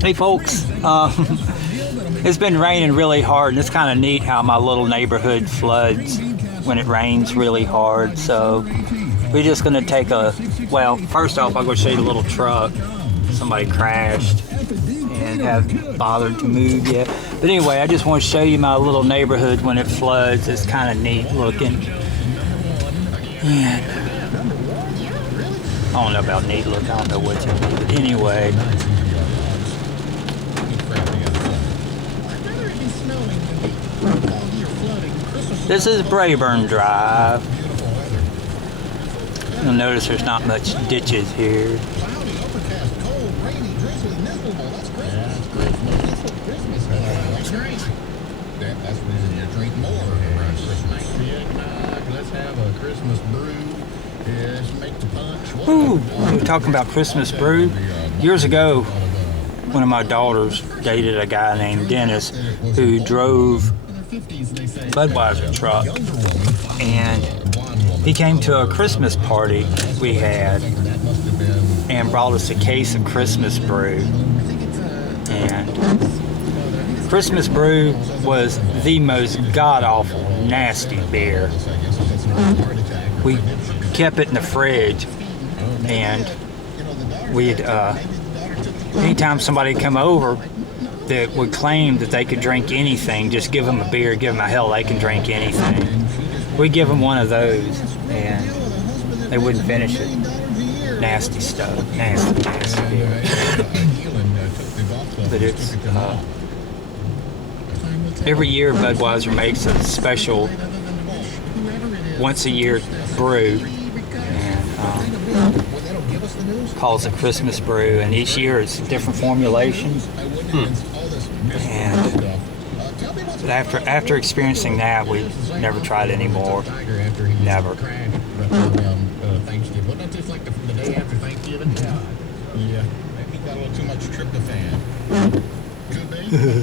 Hey folks, it's been raining really hard, and it's kind of neat how my little neighborhood floods when it rains really hard. So we're just going to take a, well, first off I'm going to show you the little truck somebody crashed and haven't bothered to move yet. But anyway, I just want to show you my little neighborhood when it floods. It's kind of neat looking. And I don't know about neat looking, I don't know what you mean, but anyway. This is Brayburn Drive. You'll notice there's not much ditches here. That's when you drink more around Christmas. Let's have a Christmas brew. Yes, make the punch. Ooh, we were talking about Christmas brew. Years ago, one of my daughters dated a guy named Dennis who drove Budweiser truck, and he came to a Christmas party we had and brought us a case of Christmas brew. And Christmas brew was the most god-awful, nasty beer. We kept it in the fridge, and we'd anytime somebody come over that would claim that they could drink anything, just give them a beer, give them a hell, they can drink anything. We'd give them one of those, and they wouldn't finish it. Nasty stuff, nasty beer. But it's every year Budweiser makes a special once-a-year brew, and calls it Christmas brew, and each year it's a different formulation. And but after experiencing that, we never tried anymore. Never. Thanksgiving. Wasn't that just like the day after Thanksgiving? Yeah. Maybe got a little too much tryptophan. Could be.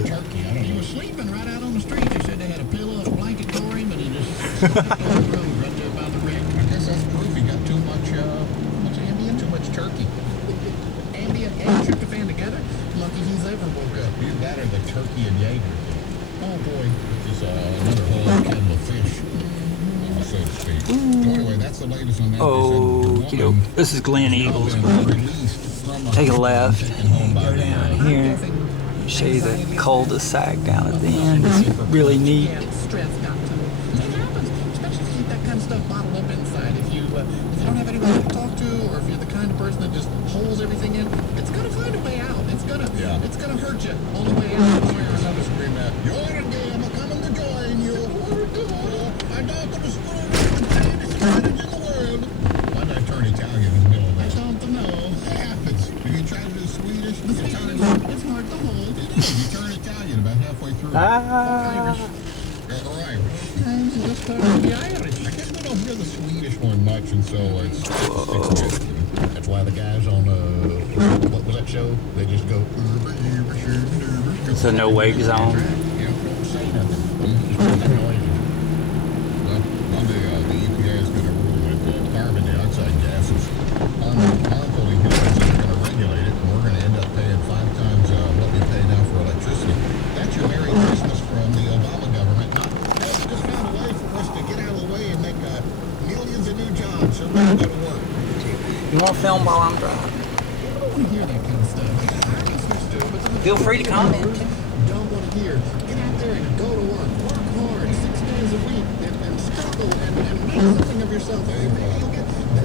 Turkey. He was sleeping right out on the street. They said they had a pillow and a blanket for him, and he just slept on the road right there by the wreck. I guess that's proof he got too much Ambien, too much turkey. Ambien and tryptophan together? Lucky he's ever woke up. Either that or the turkey and Jaeger. Oh boy, this is another whole kettle of fish, so to speak. So anyway, that's the latest on that. Oh, this is Glen Eagles. Take a left, go down here. Show you the cul-de-sac down at the end. It's really neat. Don't have anyone to talk to, or if you're the kind of person that just holds everything in, it's gonna find a way out. It's gonna hurt you on the way out. There's another scream at, you're a game, I'm coming to join you. I don't go to school, I'm the greatest in the world. Why did I turn Italian in the middle of that? I don't know. It happens. If you try to do Swedish, it's hard to hold. You turn Italian about halfway through. Irish. Just the Irish. I guess we don't hear the Swedish one much, and so it's that's why the guys on what was that show? They just go. It's a no wake zone. Yeah, don't say nothing. Well, Monday the EPA is going to rule that carbon dioxide gases harmful to humans. They're going to regulate it, and we're going to end up paying 5 times what we pay now for electricity. That's your Merry Christmas from the Obama government. Just found a way for us to get out of the way and make millions of new jobs so we can go to work. You want to film while I'm driving? I don't want to hear that kind of stuff. Feel free to comment. Don't want to hear. Get out there and go to work. Work hard 6 days a week and struggle and make something of yourself. They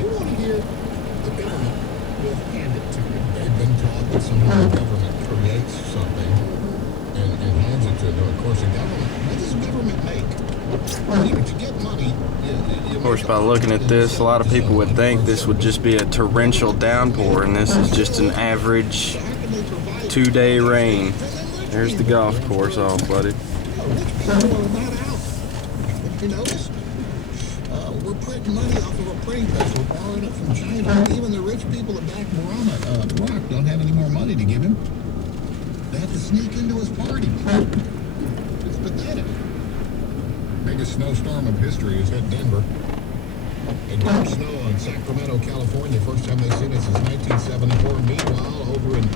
want to hear the government will hand it to you. They've been taught that somehow the government creates something and hands it to them. Of course, the government, what does the government make? To get money, of course, by looking at this, a lot of people would think this would just be a torrential downpour, and this is just an average 2-day rain. There's the golf course all flooded. You notice? We're putting money off of a printing press. We're borrowing it from China. Even the rich people that back Barack don't have any more money to give him. They have to sneak into his party. It's pathetic. Biggest snowstorm of history has hit Denver. It didn't snow in Sacramento, California. First time they've seen it since 1974. Meanwhile, over in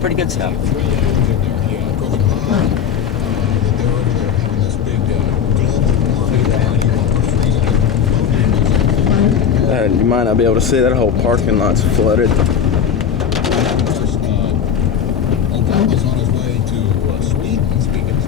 Pretty good stuff. You might not be able to see that whole parking lot's flooded. Obama's on his way to Sweden, speaking to his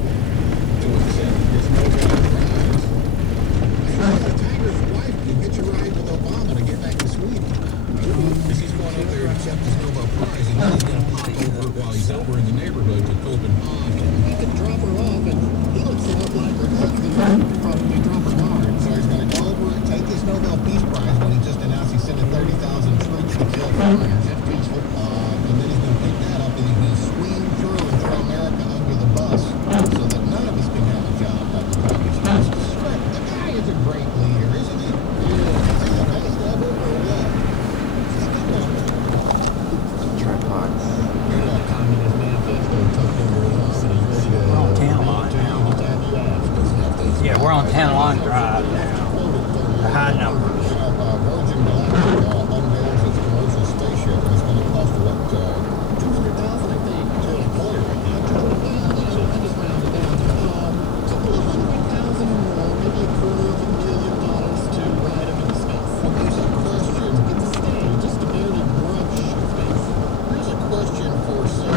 Tiger's wife to hitch a ride with Obama to get back to Sweden. Because he's going over there to accept his Nobel Prize, and then he's going to pop over while he's over in the neighborhood to Copenhagen. He could drop her off, and he looks a lot like her husband. Probably drop her hard. So he's going to go over and take his Nobel Peace Prize when he just announced he's sending 30,000 troops to kill foreigners. That's peaceful. And then he's going to pick that up and he's going to swing through and throw America under the bus so that none of us can have a job at the Communist Party. The guy is a great leader, isn't he? Yeah. Is he the best ever or what? Tripod. Communist Manifesto tucked under his arm and he's ready to... We're on Town Line now. Yeah, we're on Town Line Drive now. The high number. Virgin Galactic unveils its commercial spaceship, and it's going to cost what, $200,000, I think, to employ right now. $200,000. I just rounded down to $100,000 or more, maybe $250,000 to ride up into space. Well, there's a question. It's a stage, just a barely brush space. There's a question for Sir,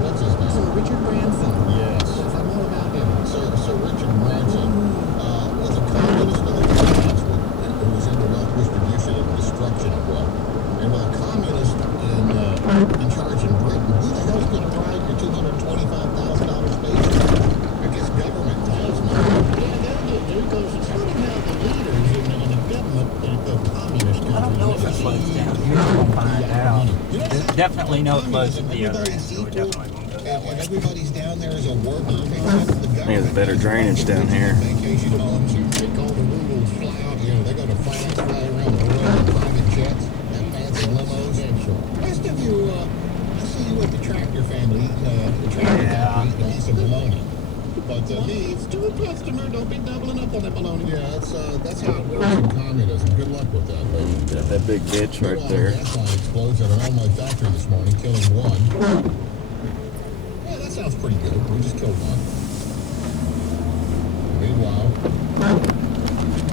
what's his name? Sir Richard Branson. Yes. Yes, I know about him. Sir Richard Branson was a communist in the past who was into wealth distribution and destruction of wealth. And with a communist in charge in Britain, who the hell's going to ride your $225,000 spaceship? I guess government tells me. Yeah, they'll get you because it's putting out the leaders in the government, the communist countries. I don't know if it floats down here. We'll find out. Definitely know it floats at the other end, so we definitely won't go that And way. everybody's down there as a worker except the government. There's better drainage down here. Vacation homes, you take all the rules, fly out, you know, they go to France, fly around the world in private jets, and fancy limos. Rest of you, I see you at the tractor family eating the tractor company eating a piece of bologna. But needs to a customer, don't be doubling up on that bologna. Yeah, that's how it works in communism. Good luck with that, baby. Got that big ditch right there. Gas line explodes at an Illinois factory this morning, killing one. Yeah, that sounds pretty good. We just killed one. Meanwhile,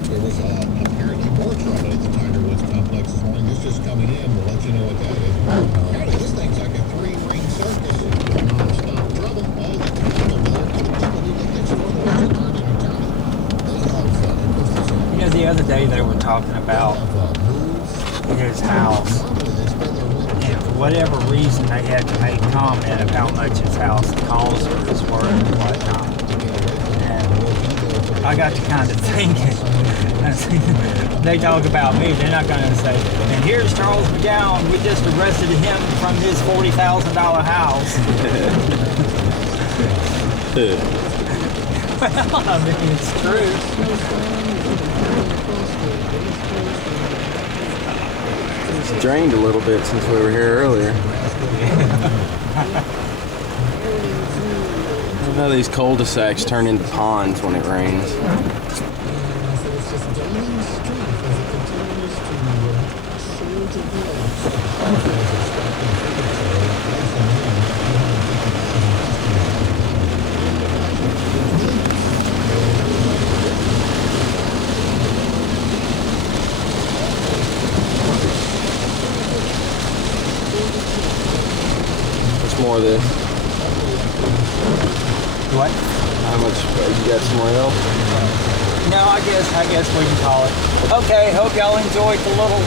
there was apparently more trouble at the Tiger Woods complex this morning. This just coming in. We'll let you know what that is. Apparently, this thing's like a three-ring circus. Non-stop trouble all the time over there. The people who live next door to us at Harding and County, they have You know, the other day they were talking about his house. And for whatever reason, they had to make comment of how much his house costs or is worth and whatnot. And I got to kind of thinking, they talk about me, they're not going to say, and here's Charles McGowan, we just arrested him from his $40,000 house. Well, I mean, it's true. It's drained a little bit since we were here earlier. I know these cul-de-sacs turn into ponds when it rains. What's more of this? What? How much? You got some more help? No, I guess we can call it. Okay, hope y'all enjoyed the little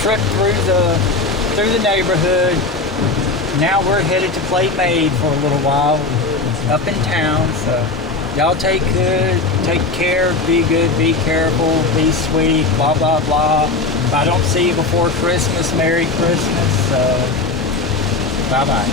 trip through the neighborhood. Now we're headed to play Maid for a little while up in town. So y'all take care, be good, be careful, be sweet, blah blah blah. If I don't see you before Christmas, Merry Christmas. Bye bye.